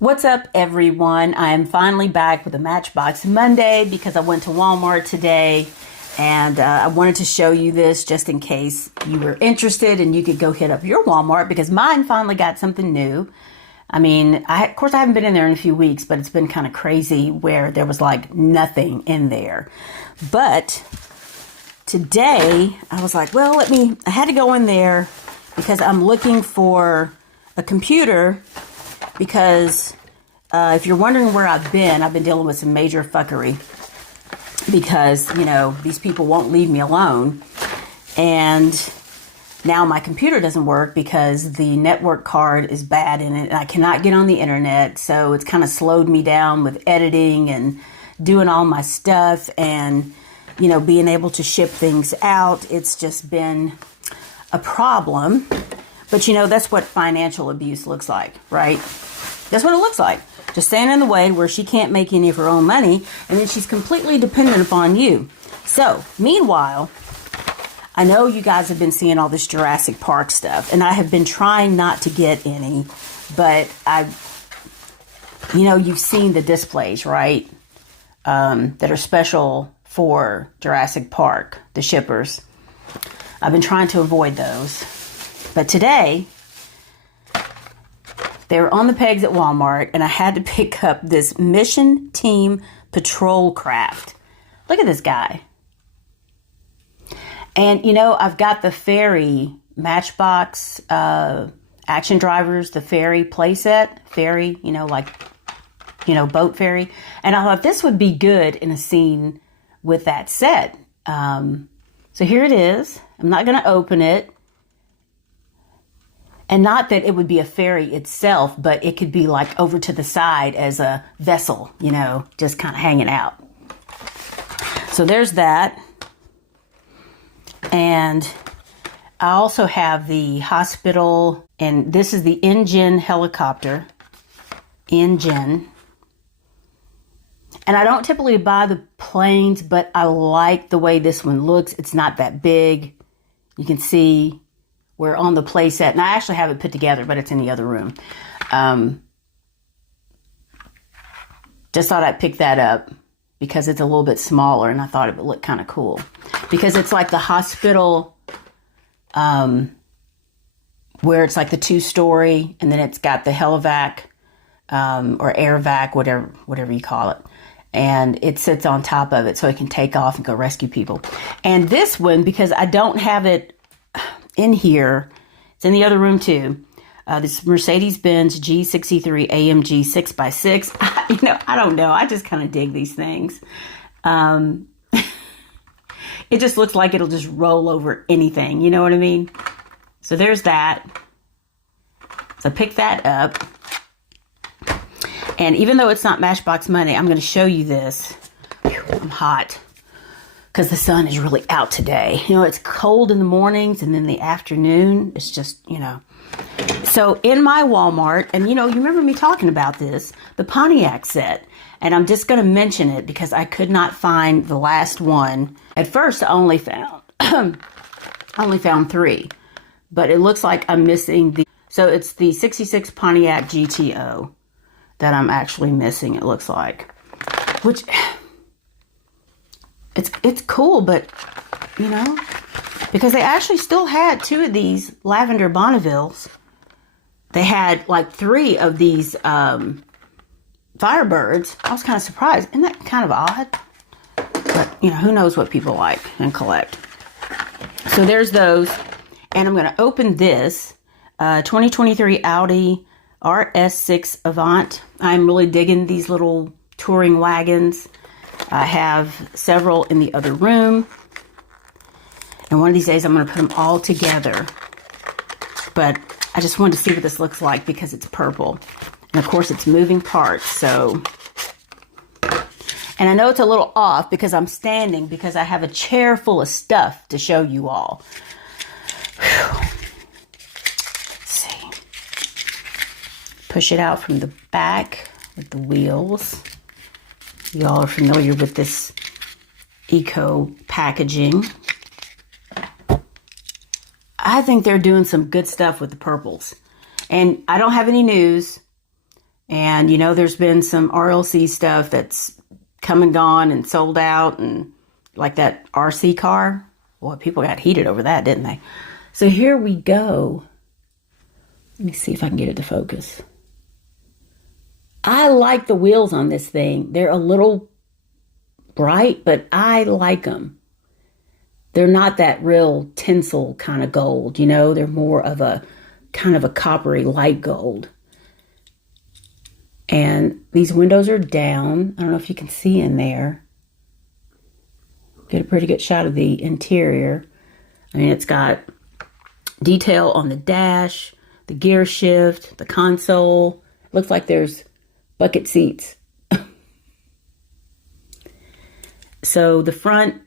What's up, everyone? I am finally back with a Matchbox Monday because I went to Walmart today and I wanted to show you this just in case you were interested and you could go hit up your Walmart because mine finally got something new. I mean, of course, I haven't been in there in a few weeks, but it's been kind of crazy where there was like nothing in there. But today I was like, well, I had to go in there because I'm looking for a computer. Because if you're wondering where I've been dealing with some major fuckery because, these people won't leave me alone. And now my computer doesn't work because the network card is bad in it and I cannot get on the internet. So it's kind of slowed me down with editing and doing all my stuff and, being able to ship things out. It's just been a problem. But that's what financial abuse looks like, right? That's what it looks like. Just standing in the way where she can't make any of her own money, and then she's completely dependent upon you. So, meanwhile, I know you guys have been seeing all this Jurassic Park stuff, and I have been trying not to get any, but you've seen the displays, right? That are special for Jurassic Park, the shippers. I've been trying to avoid those. But today, they were on the pegs at Walmart, and I had to pick up this Mission Team Patrol Craft. Look at this guy. And, I've got the Fairy Matchbox Action Drivers, the Fairy playset. Fairy, boat fairy. And I thought this would be good in a scene with that set. So here it is. I'm not going to open it. And not that it would be a ferry itself, but it could be like over to the side as a vessel, just kind of hanging out. So there's that. And I also have the hospital, and this is the InGen helicopter. InGen. And I don't typically buy the planes, but I like the way this one looks. It's not that big. You can see we're on the play set, and I actually have it put together, but it's in the other room. Just thought I'd pick that up because it's a little bit smaller, and I thought it would look kind of cool. Because it's like the hospital, where it's like the 2-story, and then it's got the helivac, or air vac, whatever you call it. And it sits on top of it so it can take off and go rescue people. And this one, because I don't have it in here, it's in the other room too. This Mercedes-Benz G63 AMG 6x6. I don't know. I just kind of dig these things. It just looks like it'll just roll over anything. You know what I mean? So there's that. So pick that up. And even though it's not Matchbox Monday, I'm going to show you this. Whew, I'm hot. Because the sun is really out today. It's cold in the mornings and then the afternoon. It's just, So in my Walmart, and you remember me talking about this, the Pontiac set. And I'm just going to mention it because I could not find the last one. At first, I only found 3. But it looks like I'm missing so it's the 66 Pontiac GTO that I'm actually missing, it looks like. Which, it's cool, but, because they actually still had 2 of these Lavender Bonnevilles. They had like 3 of these Firebirds. I was kind of surprised. Isn't that kind of odd? But, who knows what people like and collect. So there's those. And I'm going to open this 2023 Audi RS6 Avant. I'm really digging these little touring wagons. I have several in the other room. And one of these days I'm going to put them all together. But I just wanted to see what this looks like because it's purple. And of course it's moving parts, so. And I know it's a little off because I'm standing because I have a chair full of stuff to show you all. Whew. Let's see. Push it out from the back with the wheels. Y'all are familiar with this eco packaging. I think they're doing some good stuff with the purples. And I don't have any news. And, there's been some RLC stuff that's come and gone and sold out, and like that RC car. Boy, people got heated over that, didn't they? So here we go. Let me see if I can get it to focus. I like the wheels on this thing. They're a little bright, but I like them. They're not that real tinsel kind of gold, They're more of a kind of a coppery light gold. And these windows are down. I don't know if you can see in there. Get a pretty good shot of the interior. I mean, it's got detail on the dash, the gear shift, the console. Looks like there's bucket seats. So the front,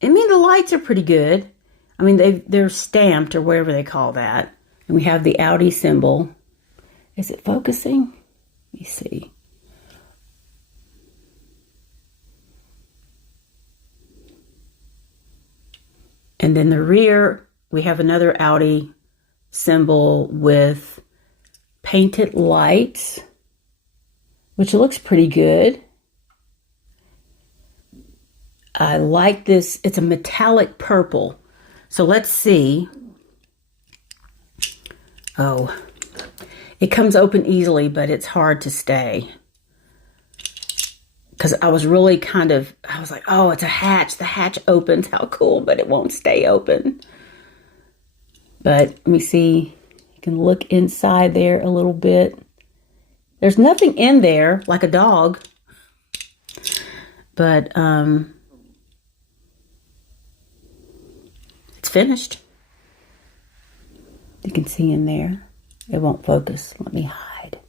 the lights are pretty good. I mean, they're stamped or whatever they call that. And we have the Audi symbol. Is it focusing? Let me see. And then the rear, we have another Audi symbol with painted lights, which looks pretty good. I like this. It's a metallic purple. So let's see. Oh, it comes open easily, but it's hard to stay. Because I was really I was like, oh, it's a hatch. The hatch opens. How cool, but it won't stay open. But let me see. You can look inside there a little bit. There's nothing in there like a dog. But it's finished. You can see in there. It won't focus. Let me hide.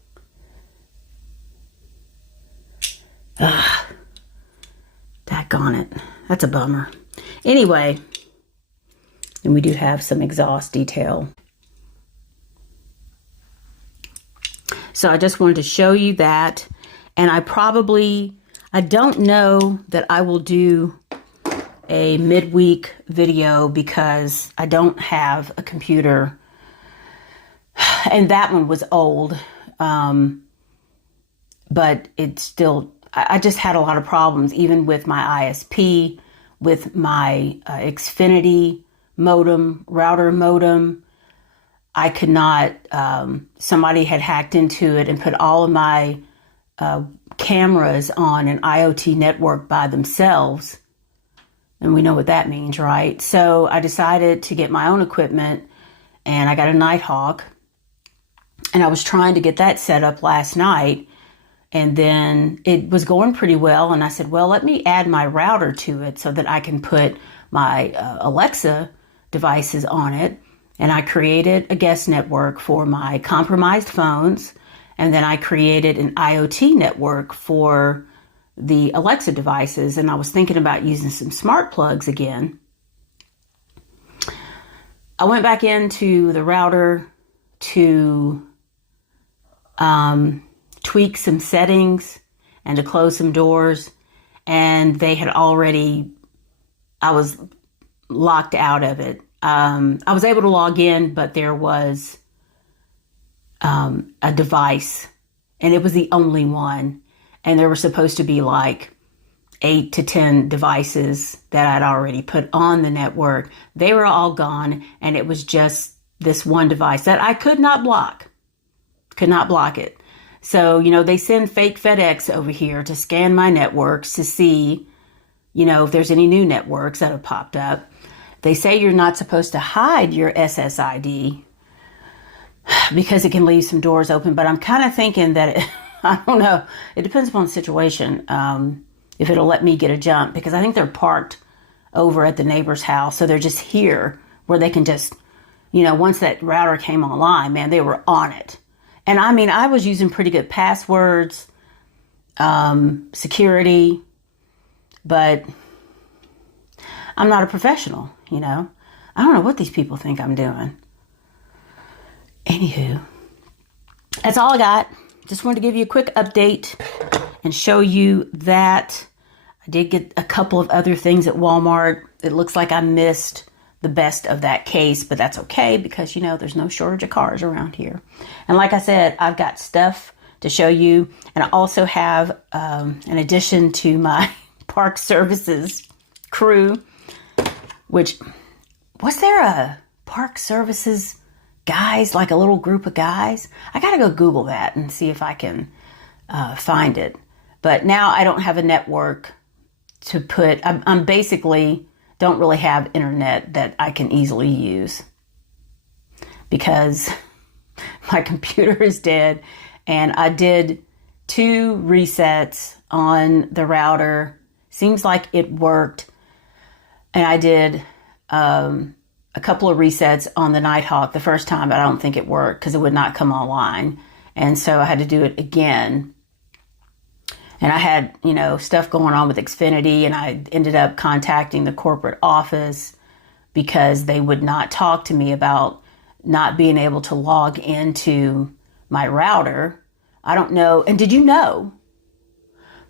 Daggone it. That's a bummer. Anyway, and we do have some exhaust detail. So I just wanted to show you that. And I don't know that I will do a midweek video because I don't have a computer. And that one was old. But it's still, I just had a lot of problems, even with my ISP, with my Xfinity modem, router modem. I could not, somebody had hacked into it and put all of my cameras on an IoT network by themselves. And we know what that means, right? So I decided to get my own equipment, and I got a Nighthawk. And I was trying to get that set up last night. And then it was going pretty well. And I said, well, let me add my router to it so that I can put my Alexa devices on it. And I created a guest network for my compromised phones. And then I created an IoT network for the Alexa devices. And I was thinking about using some smart plugs again. I went back into the router to tweak some settings and to close some doors, and they had already, I was locked out of it. I was able to log in, but there was a device, and it was the only one, and there were supposed to be like 8 to 10 devices that I'd already put on the network. They were all gone, and it was just this one device that I could not block. Could not block it. So, they send fake FedEx over here to scan my networks to see, if there's any new networks that have popped up. They say you're not supposed to hide your SSID because it can leave some doors open. But I'm kind of thinking that, I don't know, it depends upon the situation, if it'll let me get a jump. Because I think they're parked over at the neighbor's house. So they're just here where they can just, once that router came online, man, they were on it. And I was using pretty good passwords, security, but I'm not a professional, I don't know what these people think I'm doing. Anywho, that's all I got. Just wanted to give you a quick update and show you that. I did get a couple of other things at Walmart. It looks like I missed the best of that case, but that's okay because, there's no shortage of cars around here. And like I said, I've got stuff to show you. And I also have, in addition to my park services crew, which, was there a park services guys, like a little group of guys? I got to go Google that and see if I can find it. But now I don't have a network to put, I'm basically don't really have internet that I can easily use because my computer is dead, and I did 2 resets on the router. Seems like it worked. And I did a couple of resets on the Nighthawk the first time, but I don't think it worked because it would not come online. And so I had to do it again. And I had, stuff going on with Xfinity, and I ended up contacting the corporate office because they would not talk to me about not being able to log into my router. I don't know. And did you know,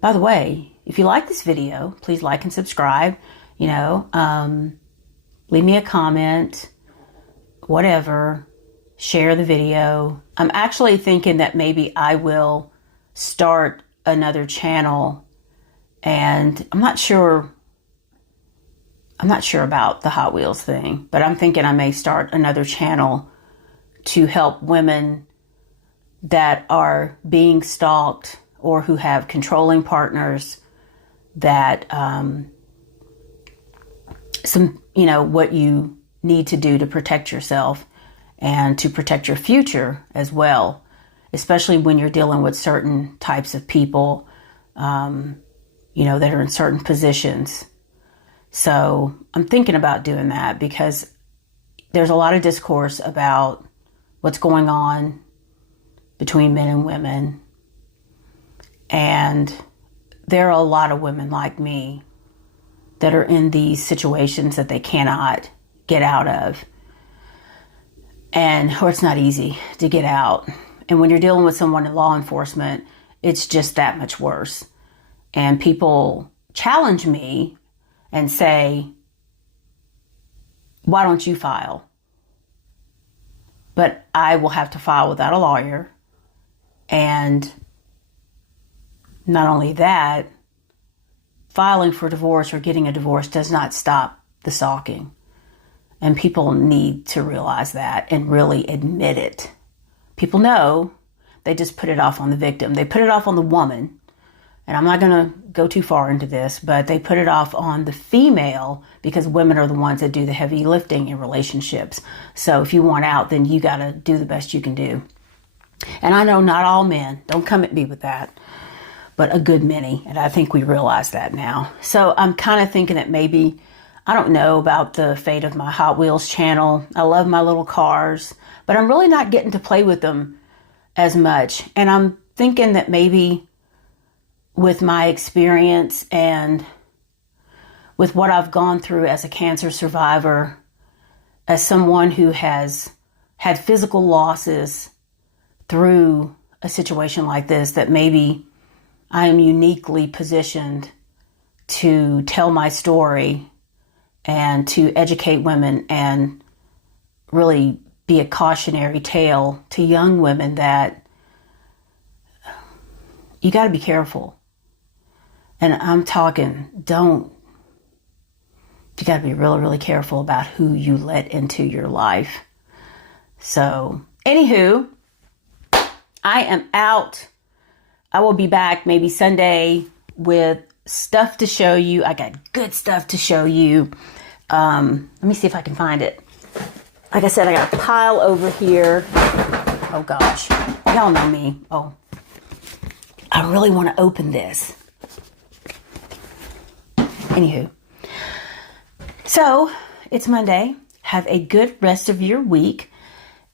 by the way, if you like this video, please like and subscribe, leave me a comment, whatever, share the video. I'm actually thinking that maybe I will start another channel, and I'm not sure about the Hot Wheels thing, but I'm thinking I may start another channel to help women that are being stalked or who have controlling partners, that what you need to do to protect yourself and to protect your future as well, especially when you're dealing with certain types of people, that are in certain positions. So I'm thinking about doing that because there's a lot of discourse about what's going on between men and women. And there are a lot of women like me that are in these situations that they cannot get out of. Or it's not easy to get out. And when you're dealing with someone in law enforcement, it's just that much worse. And people challenge me and say, why don't you file? But I will have to file without a lawyer. And not only that, filing for divorce or getting a divorce does not stop the stalking. And people need to realize that and really admit it. People know, they just put it off on the victim. They put it off on the woman. And I'm not going to go too far into this, but they put it off on the female because women are the ones that do the heavy lifting in relationships. So if you want out, then you got to do the best you can do. And I know not all men, don't come at me with that, but a good many. And I think we realize that now. So I'm kind of thinking that maybe, I don't know about the fate of my Hot Wheels channel. I love my little cars, but I'm really not getting to play with them as much. And I'm thinking that maybe with my experience and with what I've gone through as a cancer survivor, as someone who has had physical losses through a situation like this, that maybe I am uniquely positioned to tell my story and to educate women and really be a cautionary tale to young women that you got to be careful. And I'm talking, you got to be really, really careful about who you let into your life. So, anywho, I am out. I will be back maybe Sunday with stuff to show you. I got good stuff to show you. Let me see if I can find it. Like I said, I got a pile over here. Oh gosh, y'all know me. Oh, I really want to open this. Anywho, so it's Monday. Have a good rest of your week.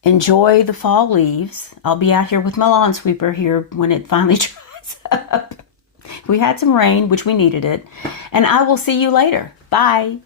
Enjoy the fall leaves. I'll be out here with my lawn sweeper here when it finally dries up. We had some rain, which we needed it. And I will see you later. Bye.